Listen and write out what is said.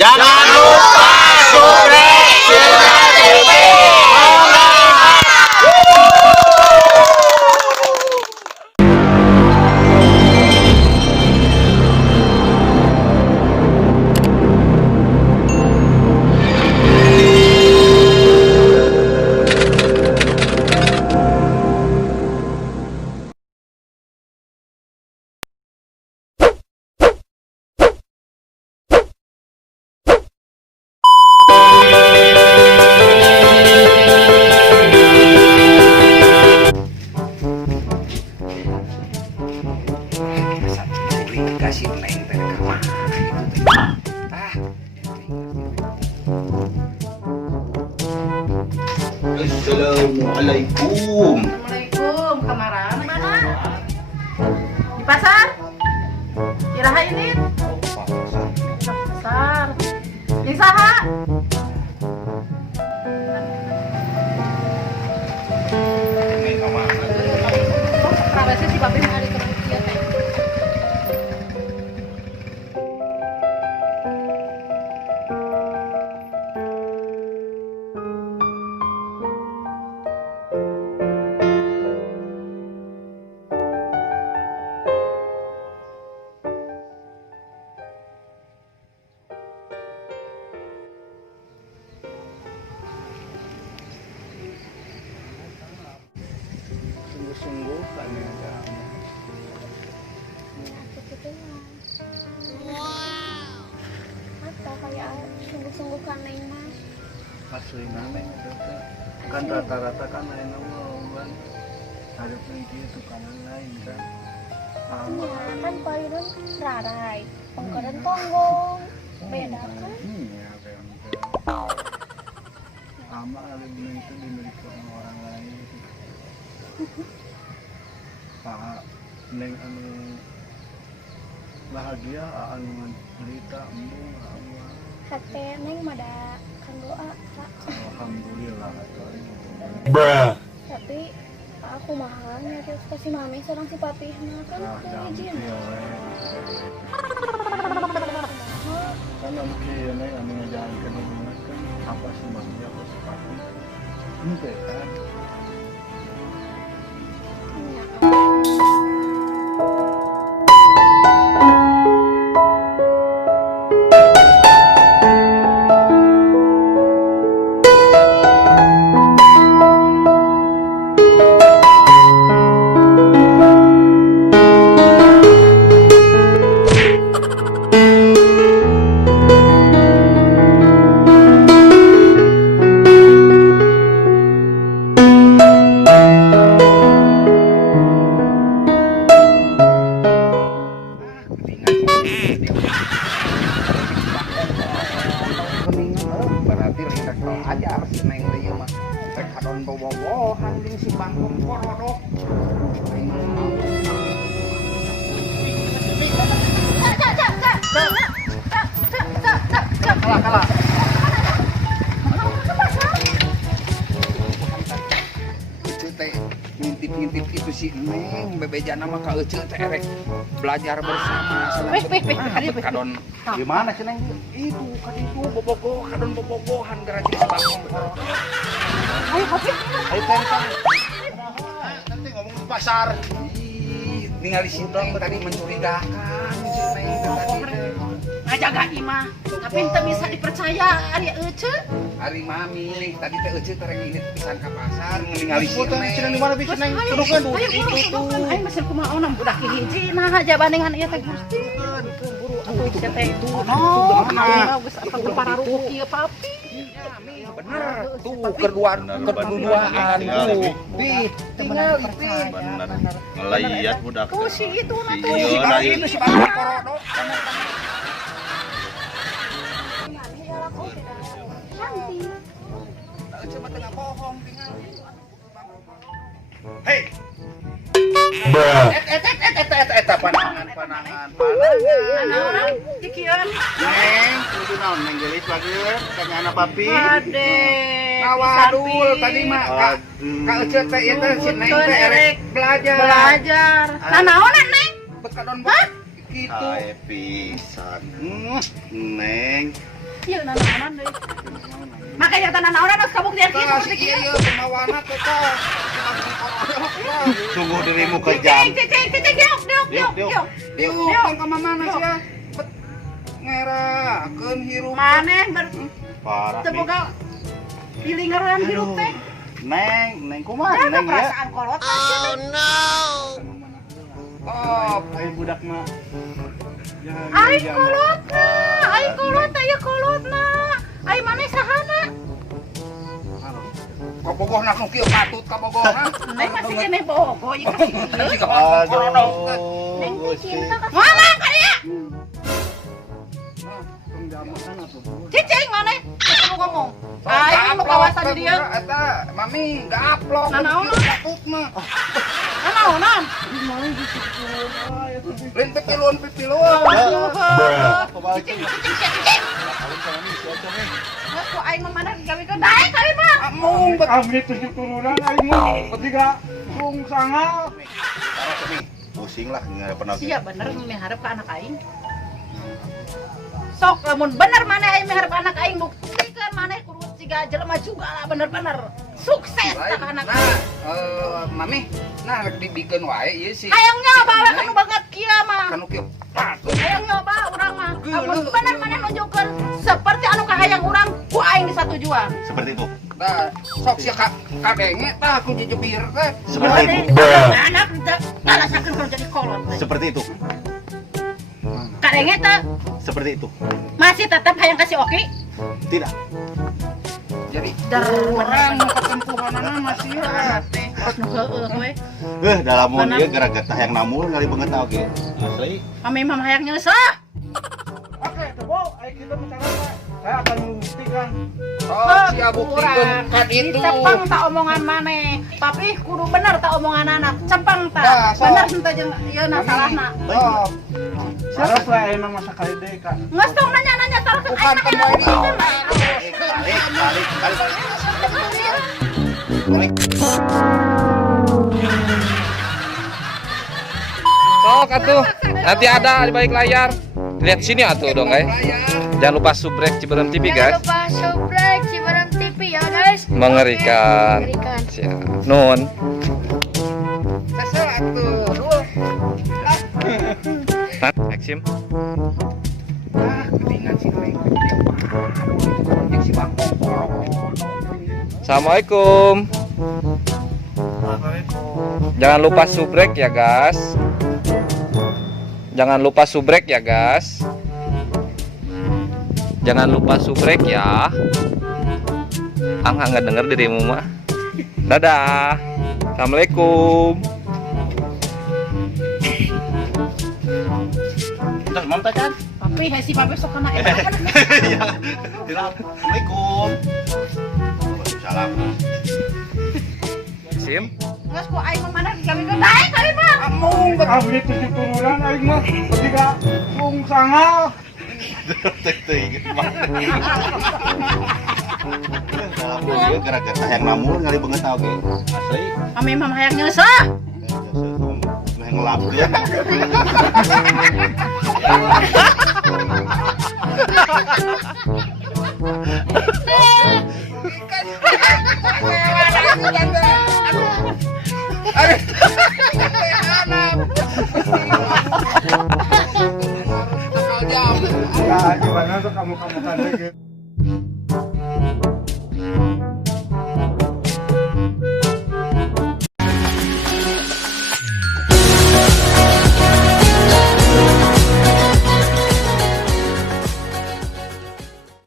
Jangan lupa subscribe channel TV. Kasih neng teh kamar Assalamualaikum. Assalamualaikum, kamaran. Di mana? Di pasar? Kiraha ini? Pasar. Di saha? neng kamar Oh, prawasnya si babe mah ada kemudian teh. sungguh-sungguh kan ya kamu. Atau kayak sungguh-sungguh kan neng mah. Asli neng itu teh. Kan rata-rata kan lain kan ada penting itu kan lain kan. Iya kan palingan rarai, pengkoran tonggong, beda kan? Iya kan. Ama alumni itu dimiliki orang lain. Pak neng anu bahagia anu cerita embung Allah. Hati neng mada kan doa kak. Alhamdulillah atuh. Bruh. Tapi aku mahal ya terus kasih mami seorang si papi mah kan Nah, aku jangan izin. kieu we. Kan anu kieu neng anu ngajalankeun hubungan kan apa sih maksudnya apa sepatu. Ente kan. Iya. Berarti rek aja si neng teh ieu mah rek kadon bobogohan jeung si bangkong korodok. Kalah. Ece teh ngintip-ngintip itu si neng bebejana mah ka ece teh rek belajar bersama. Kadon gimana sih neng? Itu kan itu bobogoh kadon bobogohan gara-gara si bangkong korodok. Ayo, kopi. Ayo tentang. Nanti ngomong di pasar. Ningali si Neng tadi mencurigakan si Neng tadi. Ngajaga imah, tapi ente bisa dipercaya ari ece. Hari mami tadi teh euceut teh rek init pisan ka pasar ningali si Neng. Cina di mana bisa neng? Ayo, Tuduhkan. tuduhkan. Ayo mesin kumaha onam budak hiji nah aja bandingan ieu teh Gusti. Buru atuh itu teh itu. Oh, geus atuh para ruku kieu papi. Bener tuh keduaan tuh. Di tinggal ipin. Bener. Ngeliat budak. Tuh si itu na tuh. Iya, Si nah, kali itu si bangkong korodok. Mami laku tidak cantik. Cuma tengah bohong tinggal. Hei. Bruh. Panangan. Naon dikieun? Neng, kudu naon neng gelis bageun kanya anak papi. Ade. Ngawadul tadi mah ka ece teh ieu teh si Neng teh erek belajar. Nah naon Neng? Bet kadon bot gitu. Hai pisan. Neng. Iya nanaonan deui. Makanya tanah naonan harus kabuktian kieu Tah seperti si ieu kieu. pemawana teh tah. Sungguh dirimu kejam. Cicing, diuk. Diuk ka mamana sia. Ngerakeun hirup. Maneh Parah nih. berteboga pilingeran hirup teh. Neng kumaha Ada neng ya? perasaan kolot aja teh. Oh, Ayo budak mah. Aing kolotna, aing kolot aya kolotna. Aing maneh sahana. kabogohna nu kieu patut kabogohna. Neng masih keneh bogo ieu kasih kieu. Neng teh cinta ka Ngomong ka dia. Penjamakan atuh. Cicing maneh lu ngomong. Aing nu kawasan di dieu. Eta mami gaplok. Nanaonan? Patutna. Nanaonan? Lain pipilun. Cicing. Nggak kok aing mah mana gawe ke dae kali mah. Amung bet. Kami 7 turunan aing mah ketiga sung sanga. Pusing lah nggak pernah. Sia bener miharep ka anak aing. Sok lamun bener mana aing miharep anak aing buktikan mana kudu ciga jelema juga lah bener-bener sukses ka anak aing. Mami, nah rek dibikeun wae ieu sih. Hayang nyoba we kanu banget kieu mah. Kanu kieu patut. Hayang nyoba urang mah. Lamun bener mana nunjukkeun seperti anu kahayang urang ku aing disatujuan. Seperti itu. Tah, sok sia kadenge tah aku jejebir teh. Seperti itu. Anak ngalasakeun kalau jadi kolot. Seperti itu. Kadenge teh Seperti itu. masih tetap hayang kasih oke. Tidak. Jadi Bener. ketempuhanana masih teh. Heeh we. Dalam mun ieu gara-gara yang namul kali banget oge. Asli. Mami mah hayang nyesah. Oke, tebo, ayo kita bicara. Saya akan membuktikan. Oh, sia buktikeun ka ditu. Cepeng tak omongan maneh. Tapi kudu bener tak omongan anak. Cepeng Nah, tak. sok. Bener henteu jeung ieu na salahna. Oh, Sarap lah emang masa kali deh, Kak. Geus tong nanya-nanya terus bukan aing kamu nanya. ini. Balik. Sok atuh. Nanti ada di balik layar. Lihat sini atuh dong guys. Jangan lupa subscribe Ciberem TV Jangan guys. lupa subscribe Ciberem TV ya guys. Mengerikan. Mengerikan. Siap. Nun. Sesel atuh. Duh. Eksim. Ah, ketingan si Neng. Yang si Bangkong. Assalamualaikum. Jangan lupa subrek ya guys. Jangan lupa subrek ya guys. Jangan lupa subrek ya. Nggak denger dirimu mah. Dadah. Assalamualaikum. Udah mantap kan? Papi hesi papi sok kana eta. Iya. Assalamualaikum. Waalaikumsalam. Eksim. Geus ku aing mah mana gawe ke dae kali mah. Amung bet. Kami 7 turunan aing mah ketiga sung sanga. Dalam mun ieu gara-gara yang namul kali banget oge. Asli. Mami mah hayang nyesah. Meh ngelap ya. Ya, gimana tuh kamu kan gitu.